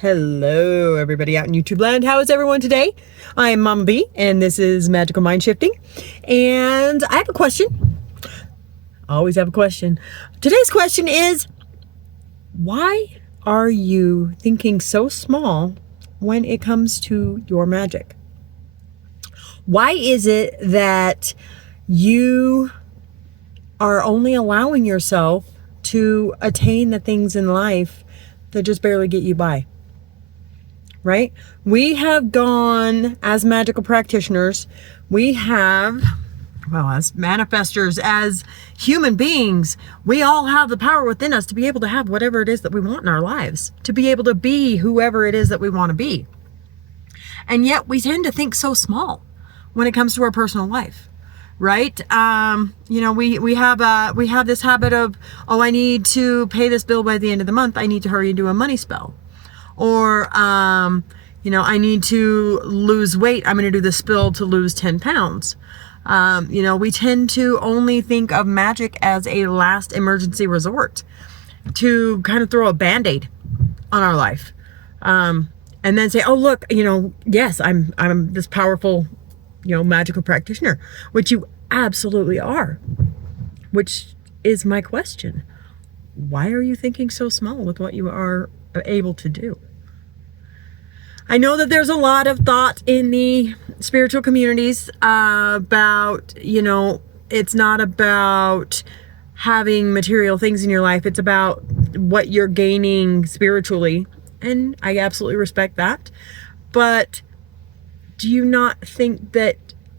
Hello, everybody out in YouTube land. How is everyone today? I am Mama B, and this is Magical Mind Shifting. And I have a question. I always have a question. Today's question is, why are you thinking so small when it comes to your magic? Why is it that you are only allowing yourself to attain the things in life that just barely get you by? Right? We have gone as magical practitioners, as manifestors, as human beings, we all have the power within us to be able to have whatever it is that we want in our lives, to be able to be whoever it is that we want to be. And yet we tend to think so small when it comes to our personal life. Right? We have this habit of, I need to pay this bill by the end of the month. I need to hurry and do a money spell. Or, I need to lose weight. I'm going to do the spill to lose 10 pounds. We tend to only think of magic as a last emergency resort to kind of throw a Band-Aid on our life. And then say, oh, look, yes, I'm this powerful, magical practitioner, which you absolutely are, which is my question. Why are you thinking so small with what you are able to do? I know that there's a lot of thought in the spiritual communities about, it's not about having material things in your life. It's about what you're gaining spiritually. And I absolutely respect that. But do you not think that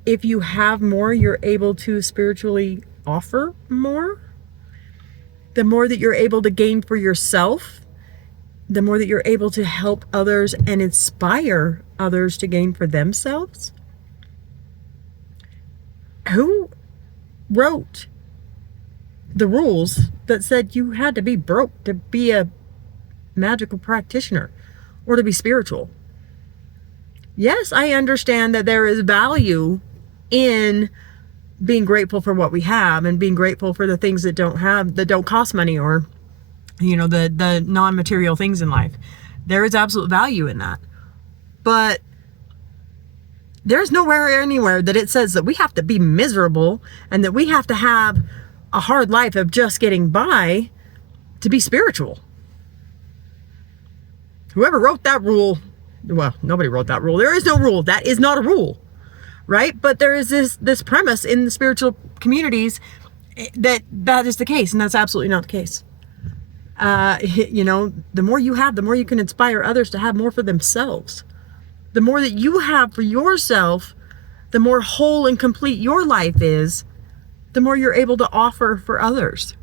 if you have more, you're able to spiritually offer more? The more that you're able to gain for yourself, the more that you're able to help others and inspire others to gain for themselves. Who wrote the rules that said you had to be broke to be a magical practitioner or to be spiritual? Yes, I understand that there is value in being grateful for what we have and being grateful for the things that don't cost money, or the non-material things in life. There is absolute value in that. But there's nowhere anywhere that it says that we have to be miserable and that we have to have a hard life of just getting by to be spiritual. Whoever wrote that rule, well, nobody wrote that rule. There is no rule. That is not a rule, right? But there is this premise in the spiritual communities that is the case, and that's absolutely not the case. The more you have, the more you can inspire others to have more for themselves. The more that you have for yourself, the more whole and complete your life is, the more you're able to offer for others.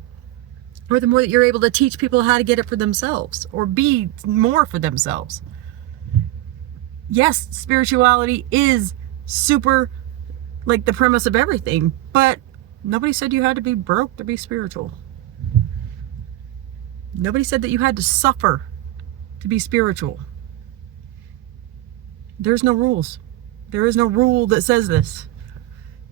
Or the more that you're able to teach people how to get it for themselves or be more for themselves. Yes, spirituality is super like the premise of everything, but nobody said you had to be broke to be spiritual. Nobody said that you had to suffer to be spiritual. There's no rules. There is no rule that says this.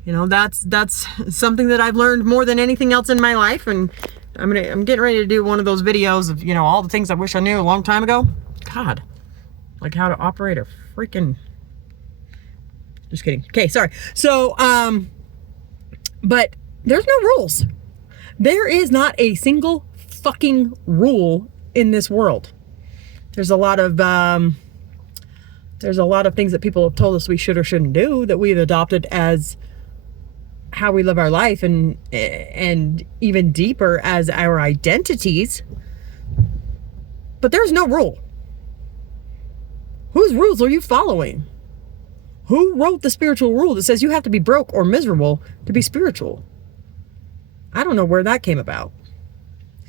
That's something that I've learned more than anything else in my life. And I'm getting ready to do one of those videos of, all the things I wish I knew a long time ago. God, like how to operate a freaking, just kidding. Okay, sorry. So, but there's no rules. There is not a single fucking rule in this world. There's a lot of things that people have told us we should or shouldn't do that we've adopted as how we live our life, and even deeper as our identities. But there's no rule. Whose rules are you following? Who wrote the spiritual rule that says you have to be broke or miserable to be spiritual? I don't know where that came about.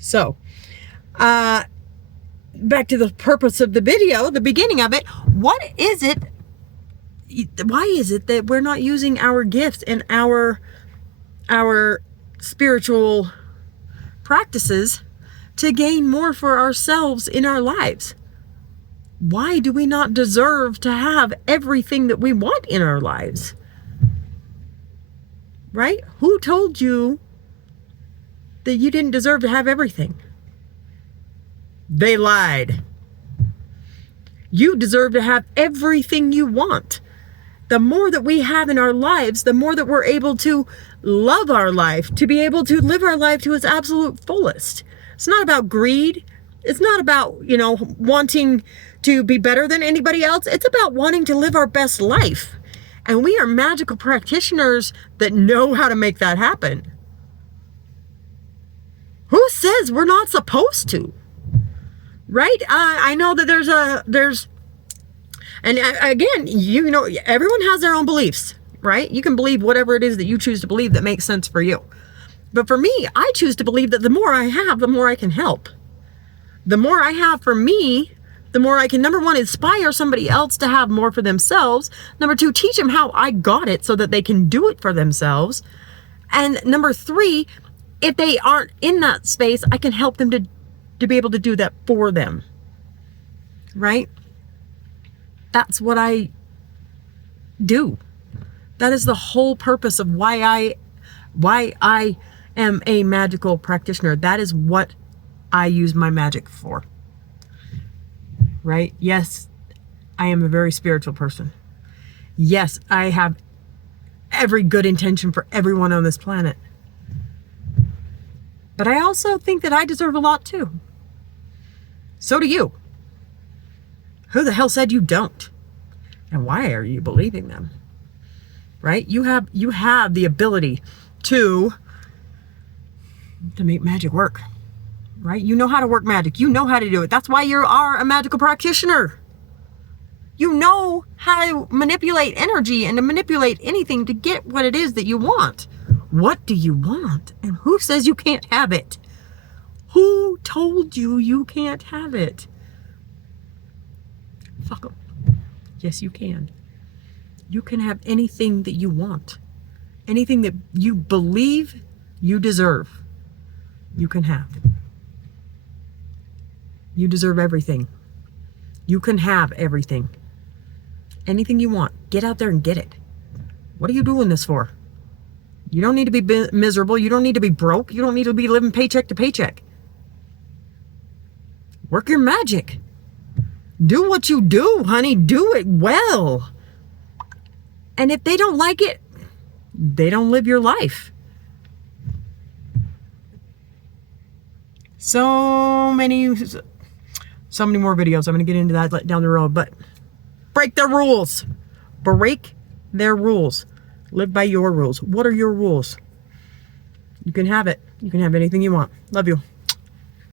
So, back to the purpose of the video, the beginning of it. Why is it that we're not using our gifts and our spiritual practices to gain more for ourselves in our lives? Why do we not deserve to have everything that we want in our lives? Right? Who told you that you didn't deserve to have everything? They lied. You deserve to have everything you want. The more that we have in our lives, the more that we're able to love our life, to be able to live our life to its absolute fullest. It's not about greed. It's not about, wanting to be better than anybody else. It's about wanting to live our best life. And we are magical practitioners that know how to make that happen. Who says we're not supposed to? Right? I know that and again, everyone has their own beliefs, right? You can believe whatever it is that you choose to believe that makes sense for you. But for me, I choose to believe that the more I have, the more I can help. The more I have for me, the more I can, number one, inspire somebody else to have more for themselves. Number two, teach them how I got it so that they can do it for themselves. And number three, if they aren't in that space, I can help them to be able to do that for them. Right? That's what I do. That is the whole purpose of why I am a magical practitioner. That is what I use my magic for. Right? Yes, I am a very spiritual person. Yes, I have every good intention for everyone on this planet. But I also think that I deserve a lot too. So do you. Who the hell said you don't? And why are you believing them? Right? You have the ability to make magic work. Right? You know how to work magic. You know how to do it. That's why you are a magical practitioner. You know how to manipulate energy and to manipulate anything to get what it is that you want. What do you want? And who says you can't have it? Who told you can't have it? Fuck them. Yes, you can. You can have anything that you want. Anything that you believe you deserve, you can have. You deserve everything. You can have everything. Anything you want. Get out there and get it. What are you doing this for? You don't need to be miserable. You don't need to be broke. You don't need to be living paycheck to paycheck. Work your magic. Do what you do, honey. Do it well. And if they don't like it, they don't live your life. So many more videos. I'm going to get into that down the road, but break their rules. Break their rules. Live by your rules. What are your rules? You can have it. You can have anything you want. Love you.